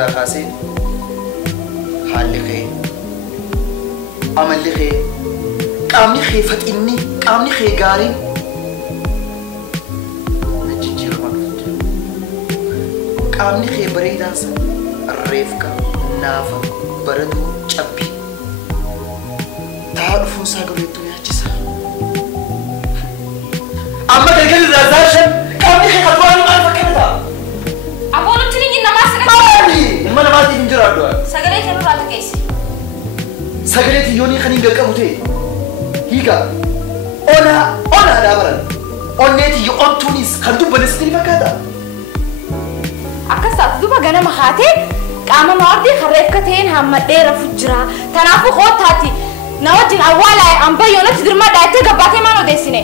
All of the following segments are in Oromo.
الراقاسين حال خير عمل خير قامني خيفت إني قامني خير قاري نجيجير مقفت قامني خير بريداس الريفكا نافا بردو جبي تعرفون ساقلتو يا جسا أما تقل الرزاشن قامني خير خطواني ما فكرتها أقول تني إن ما سكت ما أنا ما أدري من جرادوا سجلت يا رب كيس سجلت يوني خلينا نقابوتي هيكا أنا دابرا أنتي يوم تونس خدوا بنستري فكذا أكسر دوبا جانا مخاتي كأما ماردي خريف كتين هم مدير فجرة تنافو خود هاتي نوجين أولا أم بيونا تدري ما دايته قباتي ما نوديسينه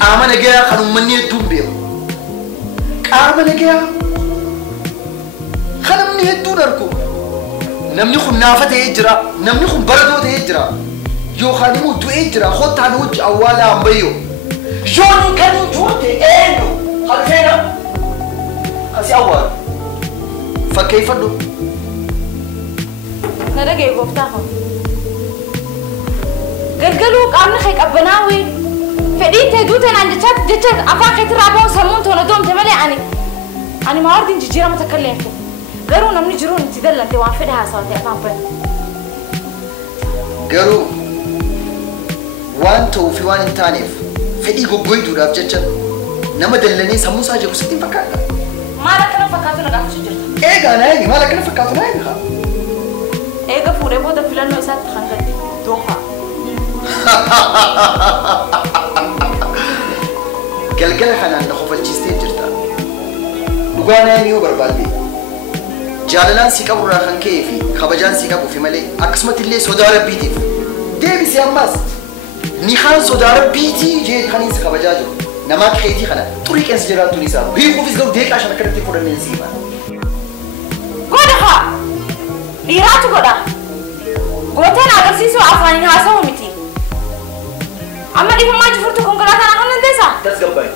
كأما نجيا خلوا مني تومبيو كأما نجيا خلوا مني هدوناركو نمني خم نافة يجرا نمني خم بردو يجرا يو خانمو دو يجرا خود تانوج أولا أم بيو شوني كانوا جوتي إنو خلفينا خسي أول فكيف دو نرجع قفتاهم قلقلوا قامنا خيك أبناوي فدي تدوتن عند جت أفاق ترابون سمون تولدون تملي أنا ما أردين جيرة متكلم فيه قالوا نمني جرون تدل أنت وافدها صوتي أفهم بن قالوا وان تو في وان تانيف فدي قوي دوراب جت نما دلني سمون ساجو ستين فكاتا ما لكنا فكاتنا قاعد شجرت إيه قانا هاي ما لكنا فكاتنا هاي بخا إيه قفورة بود فلان ما يسات خنقتي دوخا قلقل حنان نخوف الجستين جرتا لقانا ميو بربادي جاللان سيكابو راخن كيفي خبجان سيكابو في ملي أقسمت اللي صدارة بيتي ديبي سياماس نيخان صدارة بيتي جيد خانين سخبجاجو نماك خيتي خنا طريق انسجرال تونيسا هي خوفيز لو ديك عشان أكرتي فورا من سيما قدها ديراتو قدها قوتين أقل سيسو أفاني ناسا ومتي أما دي فما جفرتو كونكراتا نحن ندسا تسقباي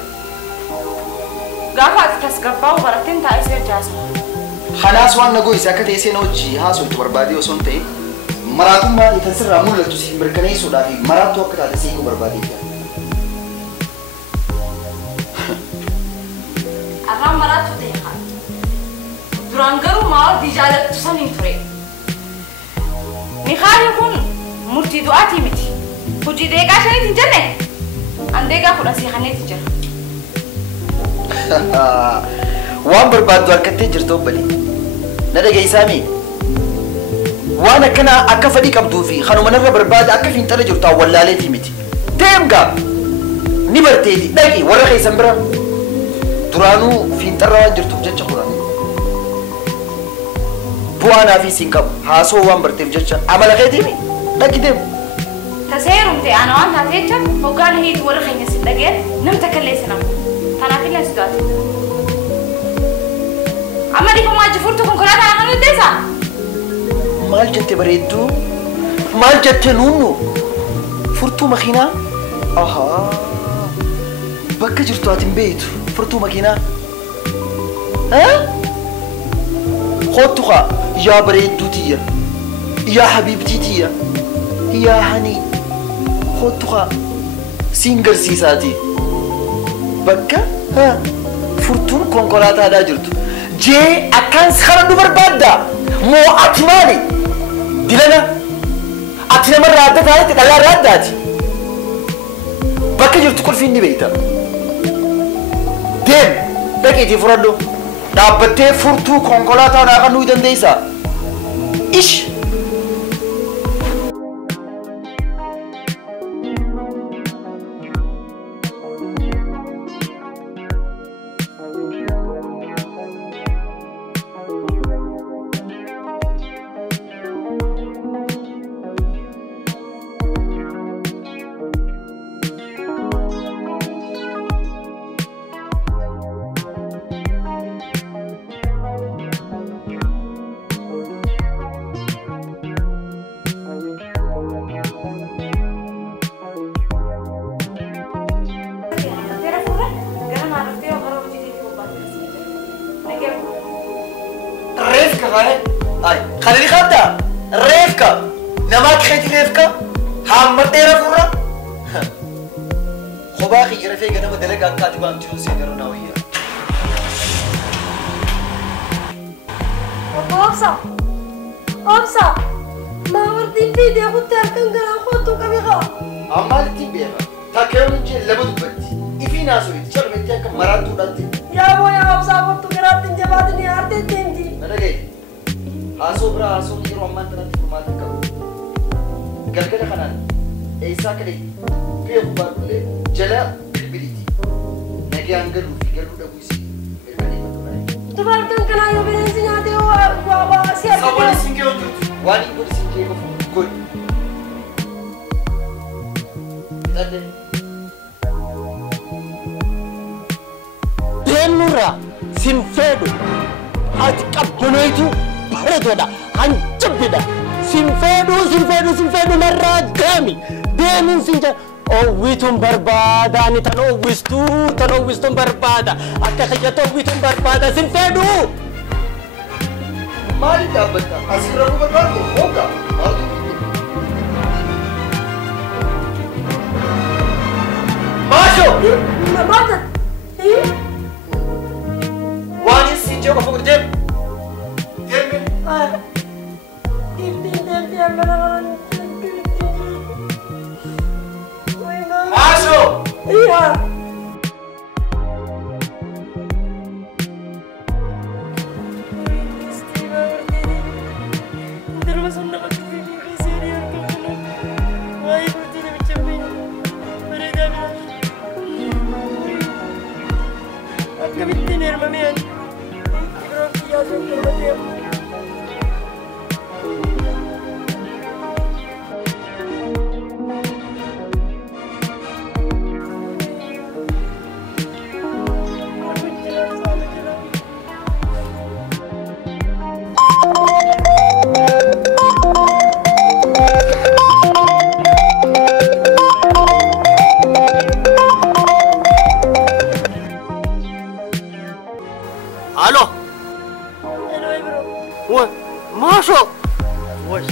غافا تسقباو غرتين تايسير جاسا خلاص وان نقول ساكت يسين وجي هاسو تبربادي وسنتي مراتم ما يتنسر رامول لتوسي مركني سودافي مرات وقت هذا سيكو بربادي أرام مرات تديها درانغرو ما ديجالة تسنين فري نخال يكون مرتدواتي متي Hojii deeqaa shaniit hin jenne an deeqaa 10 si haneeti jira. Waan barbaaddu harkattee jirtu obbali. Na dhageessaami. Waan akkana akka fadhii qabduu fi kanuma narra barbaada akka fiinxala jirtu awwallaaleetii miti. Deemgaa ni barteeti dhaqi warra keessan bira. Duraanuu fiinxarra waan jirtuuf jecha kuran. Bu'aanaa fi siin qabu haasoo waan barteef jecha amala keetiimi dhaqi deemu. Taseerumte ana waan taate jecha hoggaan hiitu warra keenya sin dhageen namta kalleessinamu. Kanaaf illee sidaati. Amma dhiifamaa jifurtu konkolaataa kan hojjeessa. Maal jette bareedduu? Maal jette nuunnu? Furtuu makiinaa? Ahaa. Bakka jirtu ati hin beektu furtuu makiinaa. Kottu haa yaa bareedduu tiyya. Yaa habiibtii tiyya. Yaa hani. Kottu haa siin garsiisaati. Bakka furtuun konkolaataadhaa jirtu. Jee akkaan sana nu barbaadda. Moo ati maali? Dilana ati namarraa adda taatetti dhalaarraa addaati. Bakka jirtu qulfiin ni beekta. Deem dhaqiitii furadhu. Dhaabbattee furtuu konkolaataa naa kan nuyi dandeessaa. Ish! خليني خدها ريفكا نماك خيتي ريفكا حمد رفورا خباخي رفيق انا مدلق عن كاتبان جوسي درونا ويا أبصا ما وردي في دي أخذ تركن قرا خطو كبيرة عمالتي بيها تاكيون جي لبد بنتي إفي ناسو يتشر بنتي كم مراتو دانتي يا أبصا خطو قرا تنجبادني أرتي تنجي أنا جاي Aso bra aso ni roman tanati kumata ka. Galgala kanan. Eisa kali. Pe kubale jala bilbiliti. Nagi angalu figalu da buisi. Merkani bakare. Tubar kan kana yo bere sinyate o wa sia. Sabani singe o tut. Wani ko singe ko good. Tade. Denura simfedo. Ati kapnoitu Redoda, hancurida. Sinfedu narragami. Demin sinja. Oh, witum barbada ni tano wistum barbada. Akka kayyato witum barbada sinfedu. Mali dabbata. Asirra ko barbado. Hoga. Masho. Mata. Wani sinja ko fogor dem. Masuk! Iya. Halo. Hello bro. Wah, masuk. Wah,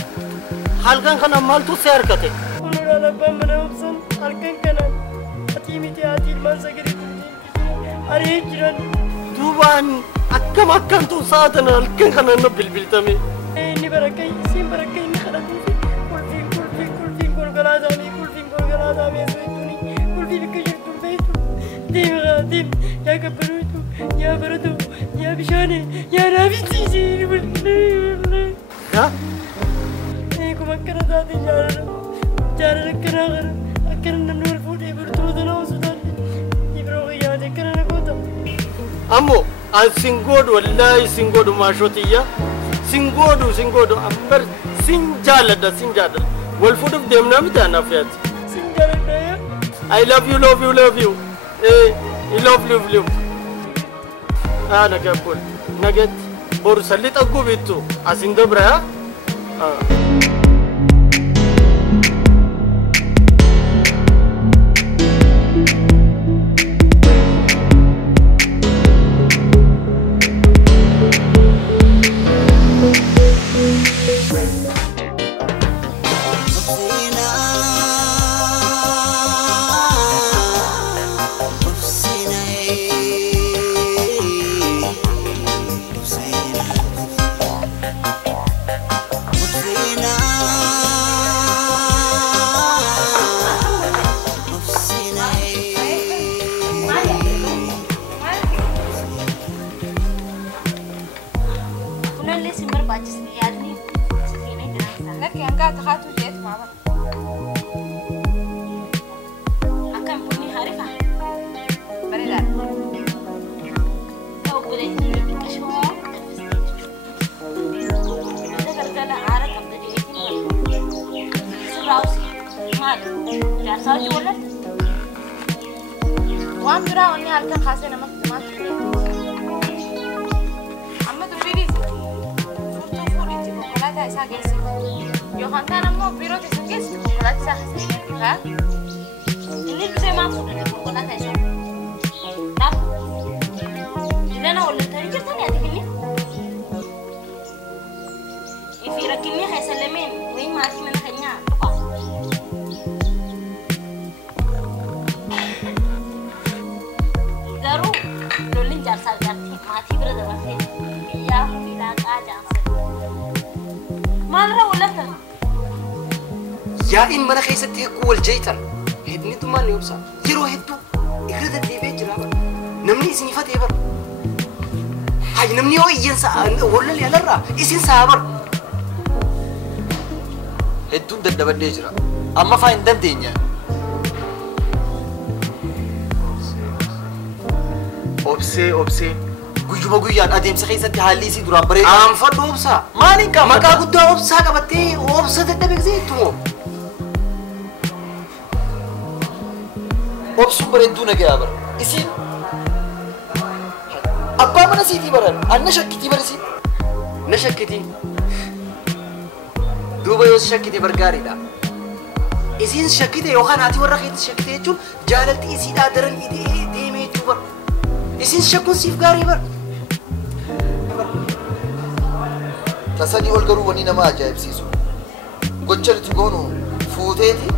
halkan kana maltu serkate. Unuran abba mana opsan halkan kana. Ati miti ati mansa gari kunji. Ari jiran. Duban akkam tu saatan halkan kana no bilbiltame. Ini barakai sim barakai ni kana kulfin kulfin kulfin kulfin kulfin أتيم يا كبروتو يا بردو يا بشاني يا رابطي زين والله ها إيكو مكنا ذاتي جارنا كنا غير أكلنا من الفودي برتودنا وسوداني يبرو يا ذكرنا كوتا ammo an singodo wallahi singodo mashotiya singodo ambar sinjala wal fuduf demna mitana fiat سنجارنا يا I love you I love you ana kabul naget bor salit agu bitu asin dobra ya يا إن من خيست يقول جيتر هدني تمان يوبسا يرو هدو إخرج الدبي جرابا نمني سنيفة تبر هاي نمني هو ينسى ولا اللي على إسين سابر هدو دبر ديجرا أما فاين دم دينيا أوبسي guyyan adeemsa keessatti haalli isii duraan bareeda aanfadhu obsa maaliin qaba maqaa guddaa obsaa qabattee obsa dadhabee ittumoo obsuun bareedduu nagayaa bara isiin abbaa mana siitii baran anna shakkitii bara isiin na shakkitii duuba yoo shakkitii bargaariidha isiin shakkite yookaan haati warra keetti shakkite jechuun jaalalti isiidhaa daran deemee jechuu bara isiin shakkuun siif gaarii bara tasanii ol garuu wanni nama ajaa'ibsiisu gocha nuti goonu fuuteeti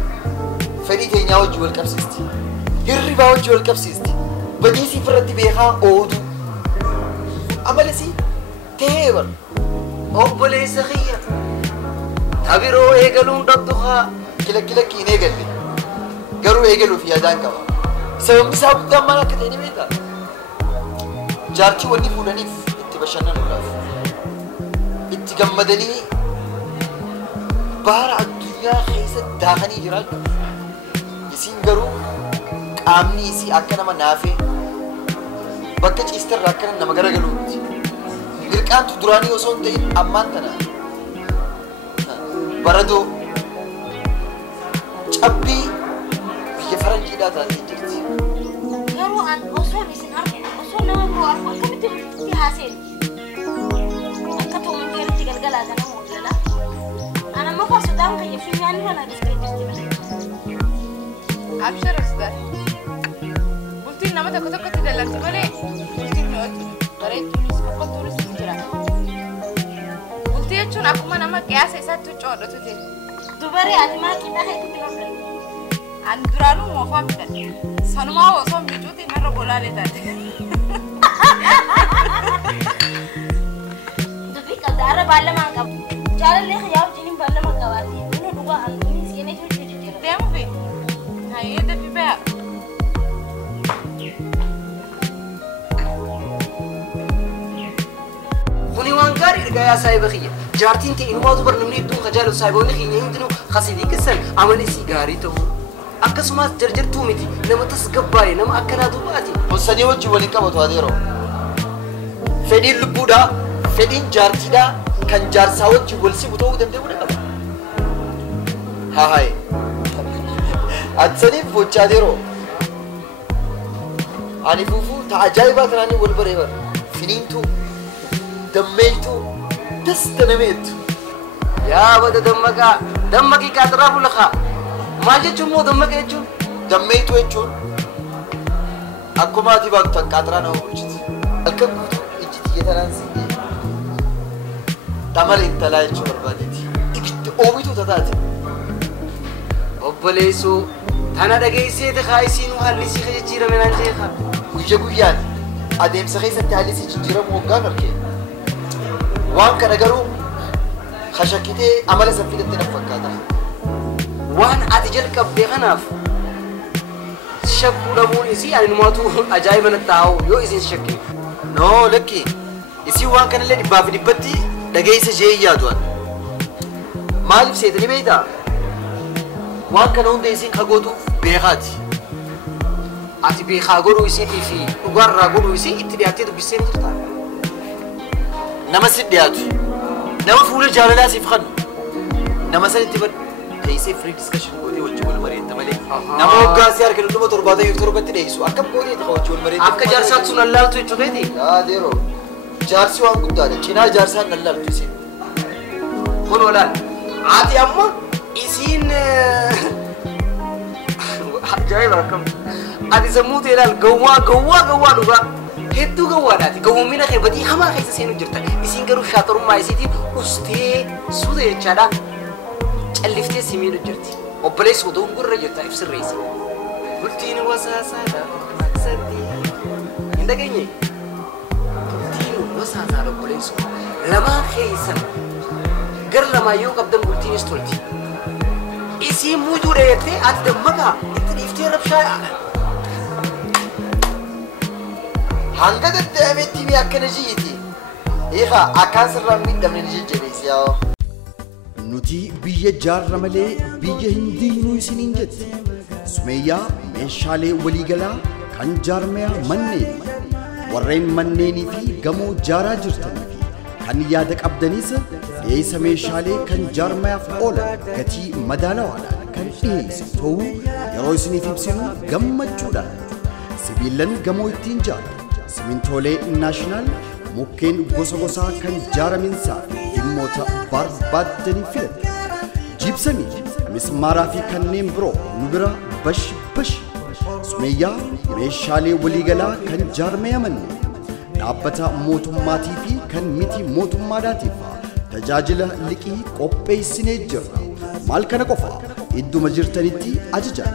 fedhii keenyaa wajji wal qabsiisti hirribaa wajji wal qabsiisti badiisiif irratti beekaa ooduu amalesii ta'ee bar obboleessa kiyya tabiroo eegaluun dhabduhaa kilakki hin eegalle garuu eegaluuf yaadaan qaba sababni isaa guddaan maal akka ta'e ni beektaa jaartii wanni fuudhaniif itti bashannanuudhaaf itti gammadanii baara addunyaa keessa daakanii jiraachuuf isiin garuu qaamni isii akka nama naafee bakka ciistarraa akka nama garagaluutti dirqaantu duraanii osoo hin ta'in ammaan tana baradoo cabbii biyya faranjiidhaa taatee jirti. Garuu an osoo isin argu osoo nama biroo argu akkamitti itti haaseen akka ta'uun keeritti galgalaa kana moodela ana mafa sodaan kan yesu nyaanni kana dhiftee jirti bane. Abshir isgar bultiin nama tokkotti dalanti malee bultiin mi'ootu bareedduunis boqottuunis jira. Bultii jechuun akkuma nama qiyaasa isaatti coodhatu ta'e. Dubaree ati maa qixa heetti hordofte. An duraanuu moofaa fidadhe. Sanumaa osoo miicuutiin narra bolaalee taate. Dubbii qabda arra baalamaan qabu. Jaalallee yaa wajjiniin baalamaan qabaate. Inni dhugaa hanqinni seenee hojii jijjiira. Deemu fi hayyee dafi baya. يا سايب خي جارتين تي إنما تبر نمني دون خجال سايبون خي يمدنو خسيدي كسر عمل سيجاري تو أكسمات جرجر تومتي نما تسقباي نما أكلاتو باتي وسني وجه ولينك بتواديرو فدين لبودا فدين جارتيدا كان جار ساوت جولسي بتوه دم دم ولا هاي أتسني فوتشاديرو أنا فوفو تعجبت راني والبريبر فينينتو دميتو تستنميت يا بدا دمك كاترافو لخا ما جتشو مو دمك يجو دميتو يجون أكو ما تبغى تكاترانا وجت الكبوتو إجتي يتناسي تمر إنت لا يجو بربادتي إبت أوميتو تتاتي أبليسو أنا دقيسي تخايسين وهالليسي خجيرة من أنجيخا ويجويان أديم سخيسة تهاليسي جيرة موغان ركي وان كان أقرو خشكتي عمل سفيدة تنفكاتا وان أتجل كبدي غناف شكو لمون إسي يعني نماتو أجايب نتاو يو إسي شكي نو لكي إسي وان كان اللي نبافي نبتي دقيسة جي يادوان مالف سيدني بيتا وان كان هون ديسين خاقوتو بيغاتي أتي بيخاقورو إسي في وقار راقورو إسي إتدياتي دو بيسين جرتا نما سيدياتي نما فول جاللا سيفخن نما سنتي بد كيسي فري ديسكشن قولي والجبل مريض تملي نما وقاس يار كنو دمو ترباتا يفترو بتديسو أكم قولي تخوتشو المريض أكا جارسات سنة اللال تو يتشوكيدي لا ديرو جارسي وان قدالة چنا جارسان نلال تسي كون ولا عادي أما إسين جايب رقم عادي سموت إلى قوا لغا هدو قوا داتي قوا مينا خير بدي خما خيسا سينو جرتا إسين قرو شاطرو ما يسيتي أستي سودة يتشادا اللفتي سيمينو جرتي وبلي سودو نقر جرتا إفسر ريسي قلتين وساسا دا مقصدي عندك إني قلتين وساسا دا بلي سودو لما خيسا قر لما يوك أبدن قلتين استولتي إسي موجو ريتي أتدمكا إتنفتي ربشا hanga daddametti mi akkana jiiti eega akkaan sirraa miidhamne ni jajjabeessi yaa nuti biyya jaarra malee biyya hin diinuu isiniin jetti sumeeyyaa meeshaalee waliigalaa kan jaarmeyaa manneen warreen manneenii fi gamoo jaaraa jirtanii fi kan yaada qabdaniis dhiyeessa meeshaalee kan jaarmeyaaf oolan gatii madaalawaadhaan kan dhiyeessu ta'uu yeroo isiniif ibsinu gammachuudhaan sibiilan gamoo ittiin jaaru simintoolee naashinaal mukkeen gosa gosaa kan jaaraminsaa dhimmoota barbaaddanii filattu jibsamii mismaaraa fi kanneen biroo nu bira bash sumeeyyaa meeshaalee waliigalaa kan jaarmeeyamanii dhaabbata mootummaatii fi kan miti mootummaadhaatiif tajaajila liqii qopheessinee jirra maal kana qofa idduma jirtanitti ajajaa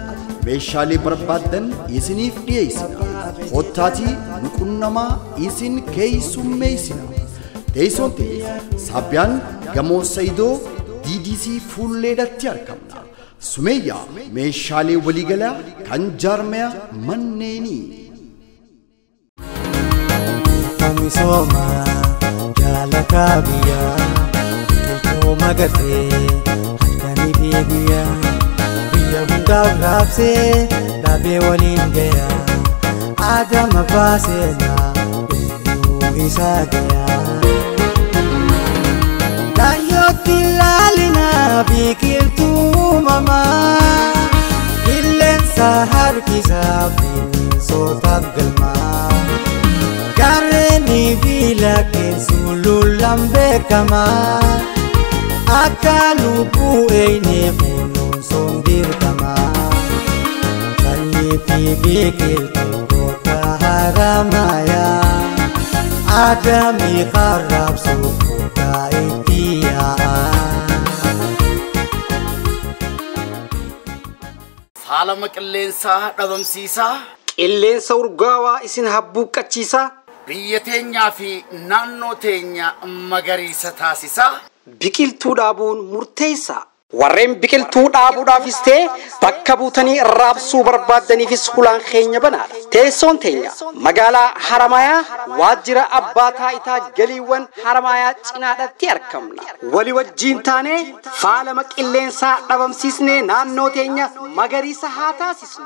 meeshaalee barbaaddan isiniif dhiyeessina hottaatii nuqunnamaa isin keeysummeessina teessoon ta'e Saabbiyaan gamoo Sayidoo DDC fuulleedhatti argamna sumeeyyaa meeshaalee waliigalaa kan jaarmeyaa manneenii Misoma jaalata biyyaa biqiltuu magartee halkanii fi guyyaa biyya hundaaf raabsee dhaabee waliin gayaa Adama baaseenaa eenyuu isaa gayaa Daayyooti laalinaa biqiltuu uumamaa qilleensa harkisaa bineensootaaf galmaa Gareni bila kesululam bekama akalubu eine funun sombir kama Kali bikil kota haramaya Adami kharab sukuka itia Salama qilleensa dhabamsiisa qilleensa urgaawaa isin habbuuqqachiisa biyya teenyaa fi naannoo teenya magariisa taasisa biqiltuu dhaabuun murteessa warreen biqiltuu dhaabuudhaafis ta'e bakka buutanii raabsuu barbaadaniifis hulaan keenya banaadha. Teessoon teenya magaalaa Haramayaa waajjira abbaa taa'itaa galiiwwan Haramayaa cinaadhatti argamna. Walii wajjiin taanee faalama qilleensaa dhabamsiisnee naannoo teenya magariisa haa taasisnu.